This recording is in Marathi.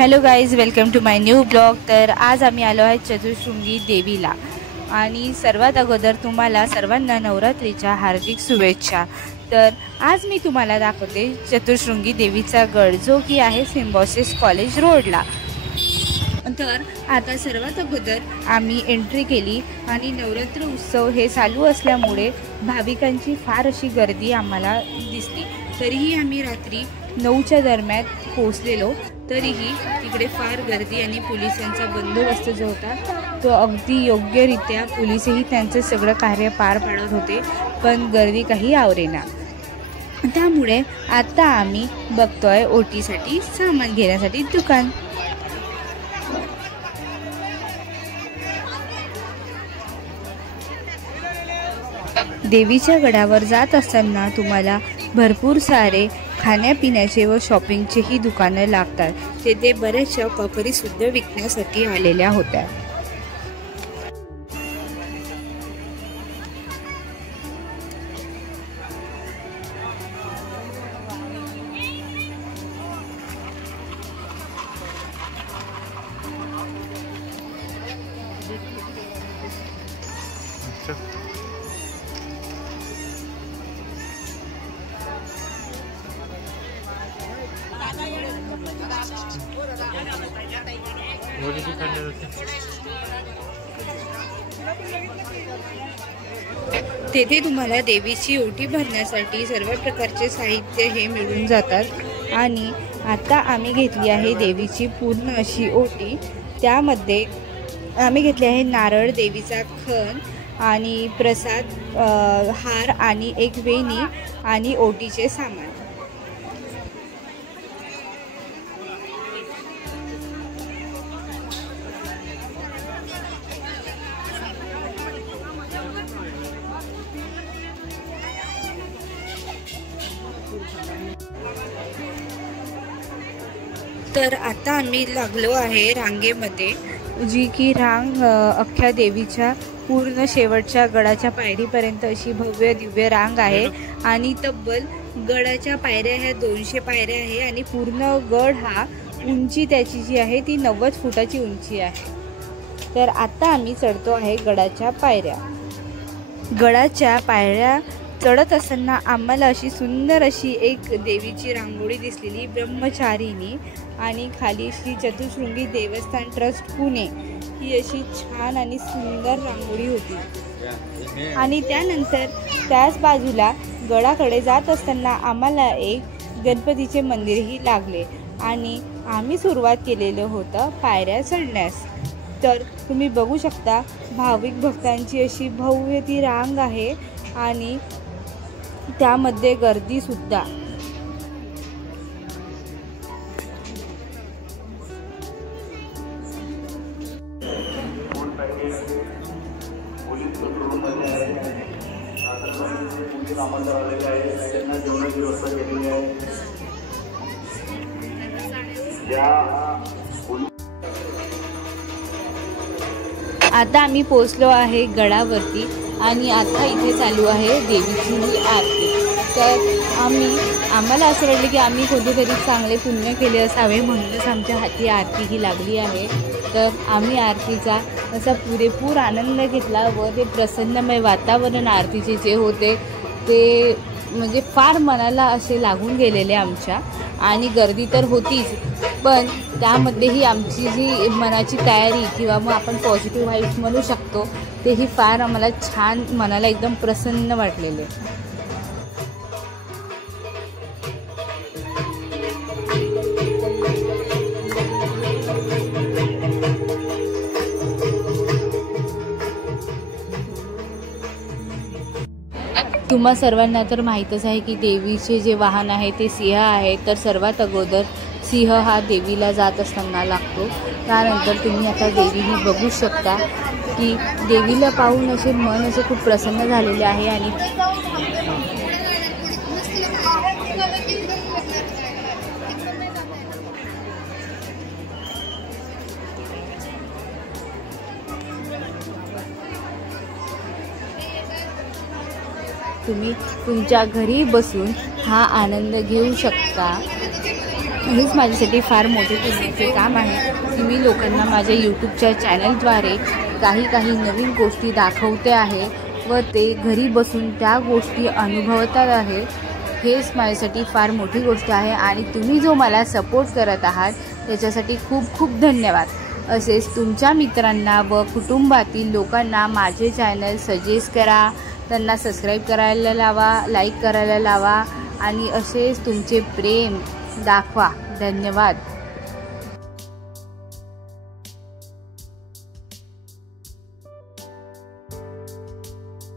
Hello guys, welcome to my new blog. तर आज आम्ही आलो आहे चतुःशृंगी देवीला आणि सर्वात अगोदर तुम्हाला सर्वांना नवरात्रीच्या हार्दिक शुभेच्छा। तर आज मी तुम्हाला दाखवते चतुःशृंगी देवीचा गड, जो की आहे सिम्बॉसिस कॉलेज रोडला। तर आता सर्वात अगोदर आम्ही एंट्री केली आणि नवरात्र उत्सव हे चालू असल्यामुळे भाविकांची फार अशी गर्दी आम्हाला दिसली। तरीही आम्ही रात्री 9च्या दरम्यान पोहोचलेलो, तरीही तिकडे फार गर्दी आणि पोलिसांचा बंदोबस्त जो होता तो अगदी योग्यरित्या पोलिसही त्यांचं सगळं कार्य पार पाडत होते, पण गर्दी काही आवरेना। त्यामुळे आता आम्ही बघतोय ओटीसाठी सामान घेण्यासाठी दुकान। देवीच्या गडावर जात असताना तुम्हाला भरपूर सारे खाण्यापिण्याचे व शॉपिंगचेही दुकानं लागतात। तेथे बऱ्याचशा कॉकरी सुद्धा विकण्यासाठी आलेल्या होत्या। तेथे तुम्हाला देवीची ओटी भरण्यासाठी सर्व प्रकारचे साहित्य हे मिळून जातात। आणि आता आम्ही घेतली आहे देवीची पूर्ण अशी ओटी। त्यामध्ये आम्ही घेतले आहे नारळ, देवीचा खण आणि प्रसाद, हार आणि एक वेणी आणि ओटीचे सामान। तर आता आम्ही लागलो आहे रांगेमध्ये, जी की रांग अख्ख्या देवीच्या पूर्ण शेवटच्या गडाच्या पायरीपर्यंत अशी भव्य दिव्य रांग आहे। आणि तब्बल गडाच्या पायऱ्या ह्या 200 पायऱ्या आहे आणि पूर्ण गड हा उंची त्याची जी आहे ती 90 फुटाची उंची आहे। तर आता आम्ही चढतो आहे गडाच्या पायऱ्या। गडाच्या पायऱ्या चढत असताना आम्हाला अशी सुंदर अशी एक देवीची रांगोळी दिसलेली ब्रह्मचारिणी, आणि खाली श्री चतुःशृंगी देवस्थान ट्रस्ट पुणे ही अशी छान आणि सुंदर रांगोळी होती। आणि त्यानंतर त्याच बाजूला गडाकडे जात असताना आम्हाला एक गणपतीचे मंदिरही लागले आणि आम्ही सुरुवात केलेलं होतं पायऱ्या चढण्यास। तर तुम्ही बघू शकता भाविक भक्तांची अशी भव्य ती रांग आहे आणि त्यामध्ये गर्दी सुद्धा। आता आम्ही पोहोचलो आहे गडावरती आणि आता इथे चालू आहे देवीची ही आरती। तर आम्हाला असं वाटलं की आम्ही कुठेतरी चांगले पुण्य केले असावे, म्हणूनच आमच्या हाती आरती ही लागली आहे। तर आम्ही आरतीचा असा पुरेपूर आनंद घेतला व ते प्रसन्नमय वातावरण आरतीचे जे होते ते म्हणजे फार मनाला असे लागून गेलेले आमच्या। आणि गर्दी तर होतीच, पण त्यामध्येही आमची जी मनाची तयारी किंवा मग आपण पॉझिटिव्ह व्हाइब्स म्हणू शकतो, तेही फार आम्हाला छान, मनाला एकदम प्रसन्न वाटलेले। तुम्हा सर्वांना तर माहीतच आहे की देवीचे जे वाहन आहे ते सिंह आहे। तर सर्वात अगोदर सिंह हा देवीला जात असताना लागतो। त्यानंतर तुम्ही आता देवीही बघू शकता की देवीला पाहून असे मन असे खूप प्रसन्न झालेले आहे। आणि तुम्ही तुमच्या घरी बसून हा आनंद घेऊ शकता। हेच माझ्यासाठी फार मोठे पुण्याचे काम आहे की मी लोकांना माझ्या यूट्यूबच्या चॅनलद्वारे काही नवीन गोष्टी दाखवते आहे व ते घरी बसून त्या गोष्टी अनुभवतात आहे. हेच माझ्यासाठी फार मोठी गोष्ट आहे आणि तुम्ही जो मला सपोर्ट करत आहात त्याच्यासाठी खूप खूप धन्यवाद. असेच तुमच्या मित्रांना व कुटुंबातील लोकांना माझे चॅनल सजेस्ट करा, त्यांना सबस्क्राईब करायला लावा, लाईक करायला लावा आणि असेच तुमचे प्रेम दाखवा. धन्यवाद.